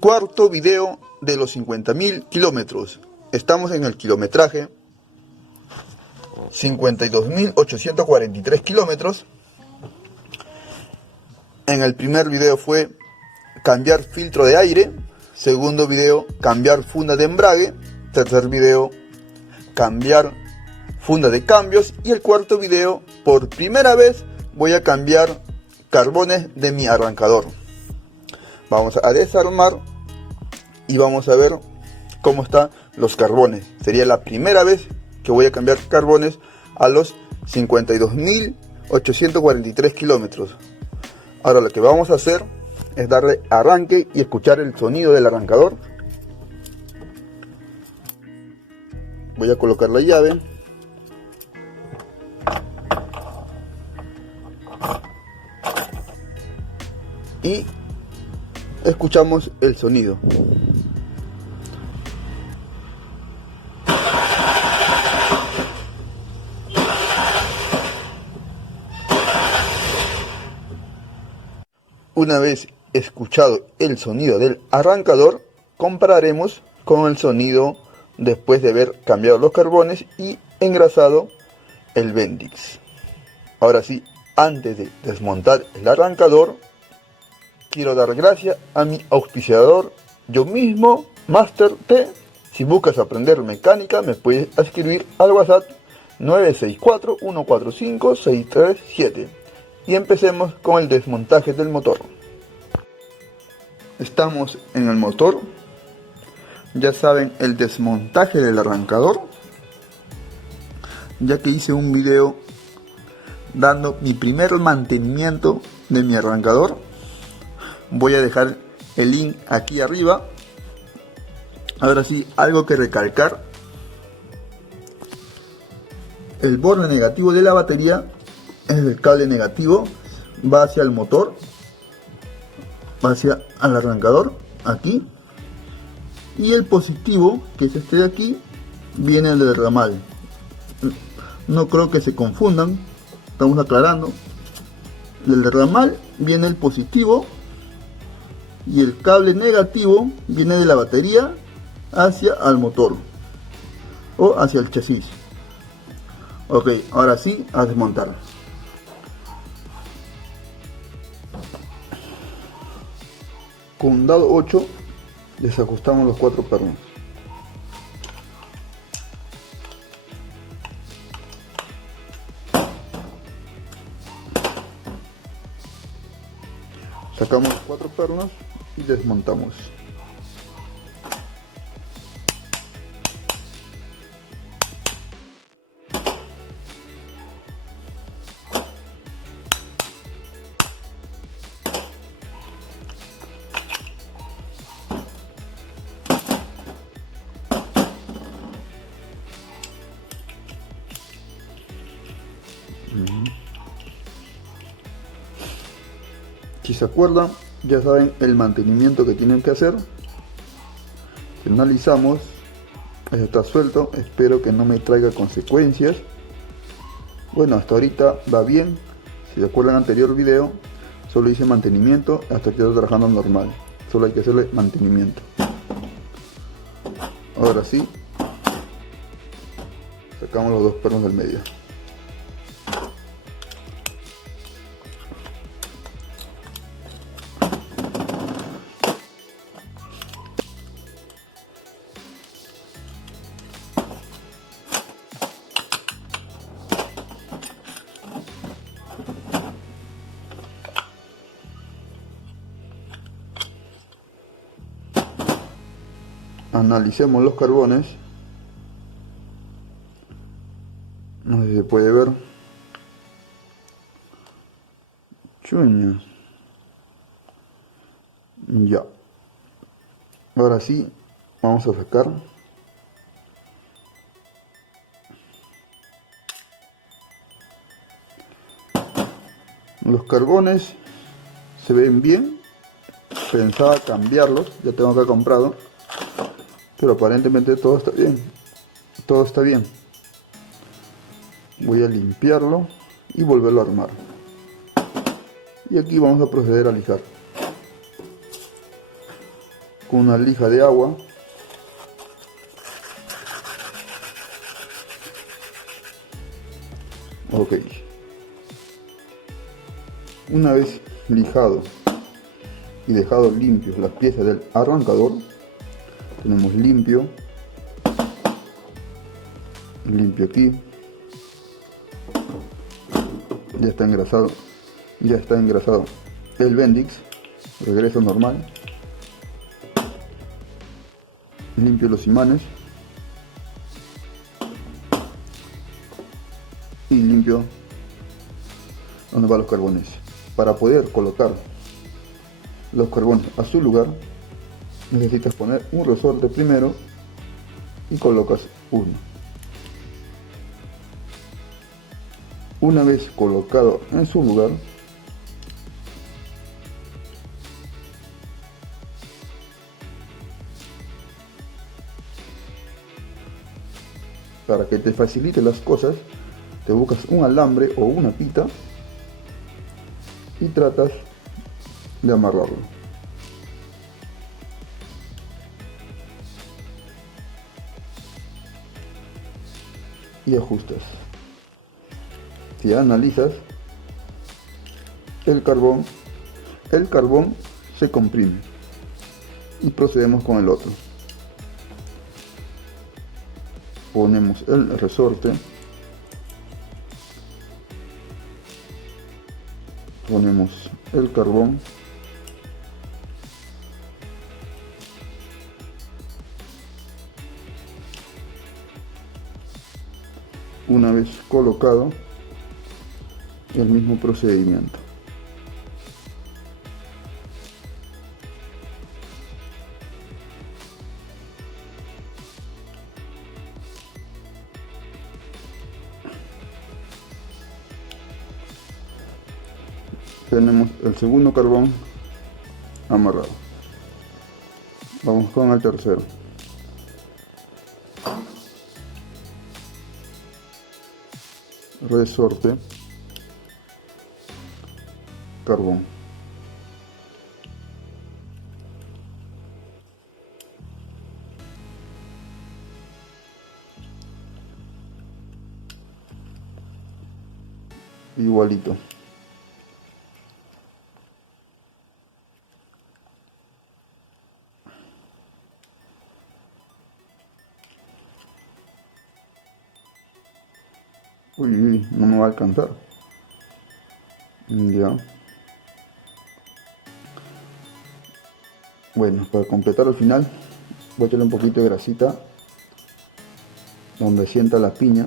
Cuarto video de los 50.000 kilómetros. Estamos en el kilometraje 52.843 kilómetros. En el primer video fue cambiar filtro de aire. Segundo video, cambiar funda de embrague. Tercer video, cambiar funda de cambios. Y el cuarto video, por primera vez voy a cambiar carbones de mi arrancador. Vamos a desarmar y vamos a ver cómo están los carbones. Sería la primera vez que voy a cambiar carbones a los 52.843 kilómetros. Ahora lo que vamos a hacer es darle arranque y escuchar el sonido del arrancador. Voy a colocar la llave. Y escuchamos el sonido. Una vez escuchado el sonido del arrancador, compararemos con el sonido después de haber cambiado los carbones y engrasado el Bendix. Ahora sí, antes de desmontar el arrancador, quiero dar gracias a mi auspiciador, yo mismo, Master T. Si buscas aprender mecánica, me puedes escribir al WhatsApp 964-145-637. Y empecemos con el desmontaje del motor. Estamos en el motor. Ya saben, el desmontaje del arrancador. Ya que hice un video dando mi primer mantenimiento de mi arrancador. Voy a dejar el link aquí arriba. Ahora sí, algo que recalcar. El borde negativo de la batería es el cable negativo, va hacia el motor, va hacia el arrancador, aquí. Y el positivo, que es este de aquí, viene del ramal. No creo que se confundan, estamos aclarando. Del ramal viene el positivo y el cable negativo viene de la batería hacia el motor o hacia el chasis. Ok, ahora sí, a desmontar. Con un dado 8 desajustamos los 4 pernos. Sacamos los 4 pernos y desmontamos. Si se acuerdan, ya saben el mantenimiento que tienen que hacer. Finalizamos. Está suelto, espero que no me traiga consecuencias. Bueno, hasta ahorita va bien. Si se acuerdan el anterior video, solo hice mantenimiento, hasta aquí está trabajando normal. Solo hay que hacerle mantenimiento. Ahora sí, sacamos los 2 pernos del medio. Analicemos los carbones. No sé si se puede ver. Chuña. Ya. Ahora sí, vamos a sacar. Los carbones se ven bien. Pensaba cambiarlos, ya tengo acá comprado. Pero aparentemente todo está bien. Todo está bien. Voy a limpiarlo y volverlo a armar. Y aquí vamos a proceder a lijar. con una lija de agua. Ok. Una vez lijado y dejado limpios las piezas del arrancador, tenemos limpio aquí, ya está engrasado el Bendix, regreso normal, limpio los imanes y limpio donde van los carbones. Para poder colocar los carbones a su lugar, necesitas poner un resorte primero y colocas uno. Una vez colocado en su lugar, para que te facilite las cosas, te buscas un alambre o una pita y tratas de amarrarlo. Y ajustas. Si analizas el carbón se comprime y procedemos con el otro. Ponemos el resorte, ponemos el carbón, una vez colocado, el mismo procedimiento. Tenemos el segundo carbón amarrado. Vamos con el tercero. Resorte, carbón. Igualito. Uy, no me va a alcanzar. Ya. Bueno, para completar al final, voy a echarle un poquito de grasita donde sienta la piña.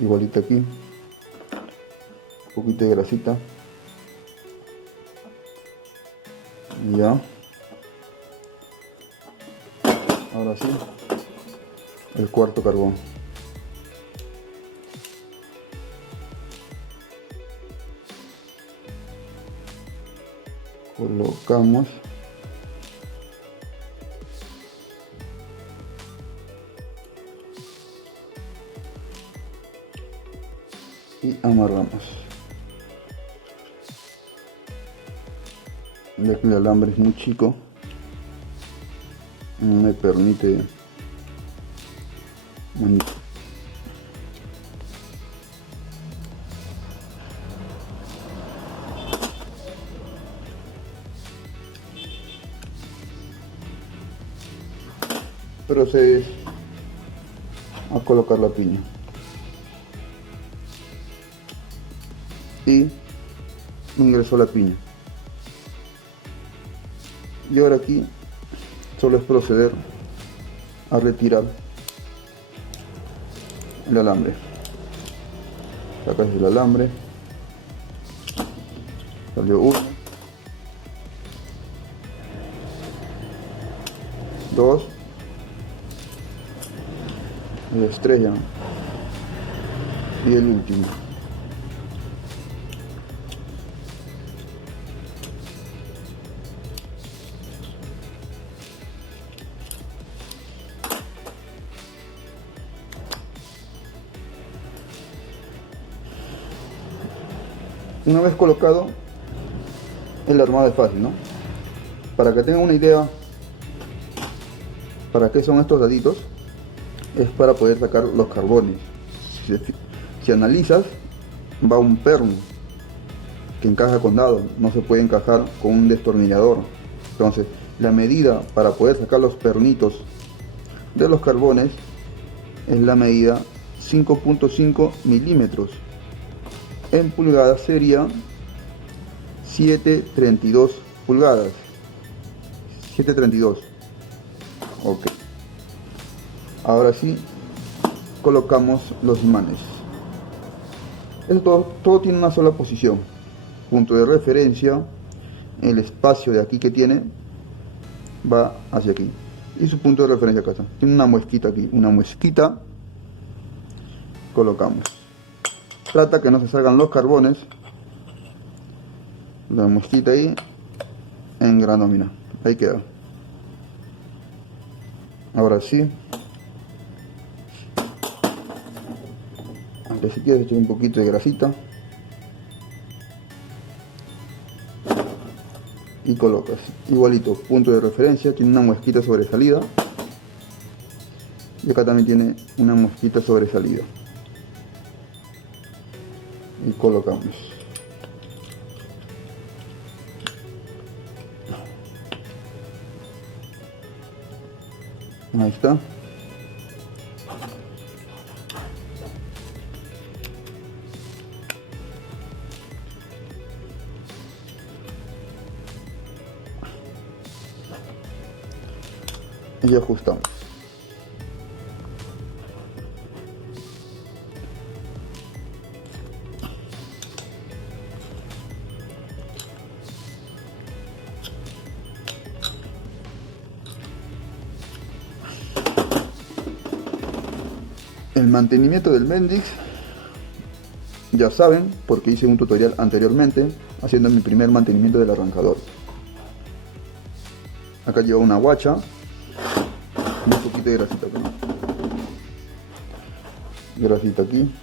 Igualito aquí. Un poquito de grasita. Ya. Ahora sí. El cuarto carbón. Colocamos y amarramos, ya que el alambre es muy chico, no me permite manipular. Procedes a colocar la piña y ingreso la piña, y ahora aquí solo es proceder a retirar el alambre. Sacas el alambre, salió uno, dos, la estrella y el último. Una vez colocado, El armado es fácil, ¿no? Para que tengan una idea para qué son estos laditos, es para poder sacar los carbones. Si analizas, va un perno que encaja con dado, no se puede encajar con un destornillador. Entonces la medida para poder sacar los pernitos de los carbones es la medida 5.5 milímetros. En pulgadas sería 7.32 pulgadas. 7.32. Ok. Ahora sí, colocamos los imanes. Esto todo tiene una sola posición. Punto de referencia, el espacio de aquí que tiene va hacia aquí. Y su punto de referencia acá está. Tiene una muesquita aquí, una muesquita. Colocamos. Trata que no se salgan los carbones. La muesquita ahí, en granómina. Ahí queda. Ahora sí. Aunque si quieres echar un poquito de grasita. Y colocas. Igualito, punto de referencia, tiene una muesquita sobresalida. Y acá también tiene una muesquita sobresalida. Y colocamos. Ahí está. Y ajustamos. El mantenimiento del Bendix, ya saben, porque hice un tutorial anteriormente haciendo mi primer mantenimiento del arrancador. Acá lleva una guacha, un poquito de grasita aquí, grasita aquí,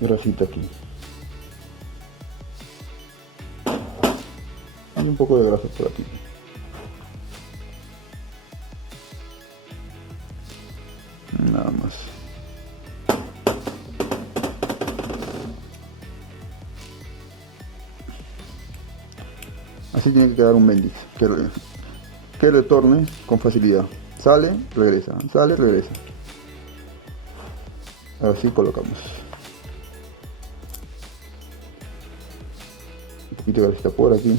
grasita aquí, y un poco de grasa por aquí. Nada más. Así tiene que quedar un Bendix que retorne con facilidad. Sale, regresa, sale, regresa. Así colocamos. Un poquito de grasita por aquí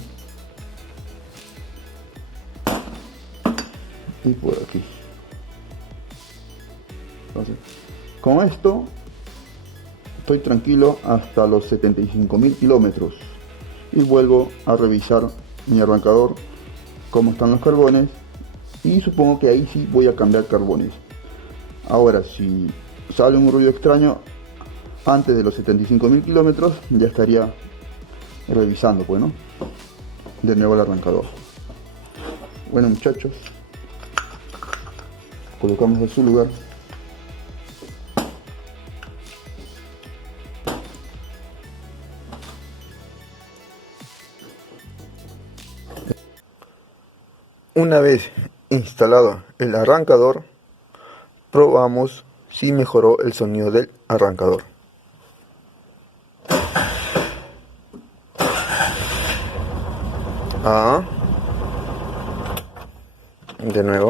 y por aquí. Entonces, con esto estoy tranquilo hasta los 75.000 kilómetros y vuelvo a revisar mi arrancador, cómo están los carbones, y supongo que ahí sí voy a cambiar carbones. Ahora, si sale un ruido extraño antes de los 75.000 kilómetros, ya estaría revisando, pues, ¿no? De nuevo el arrancador. Bueno, muchachos, colocamos en su lugar. Una vez instalado el arrancador, probamos si mejoró el sonido del arrancador. De nuevo.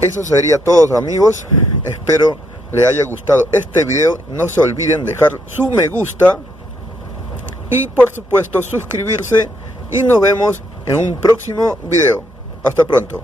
Eso sería todo, amigos. Espero les haya gustado este video. No se olviden dejar su me gusta y por supuesto suscribirse, y nos vemos en un próximo video. Hasta pronto.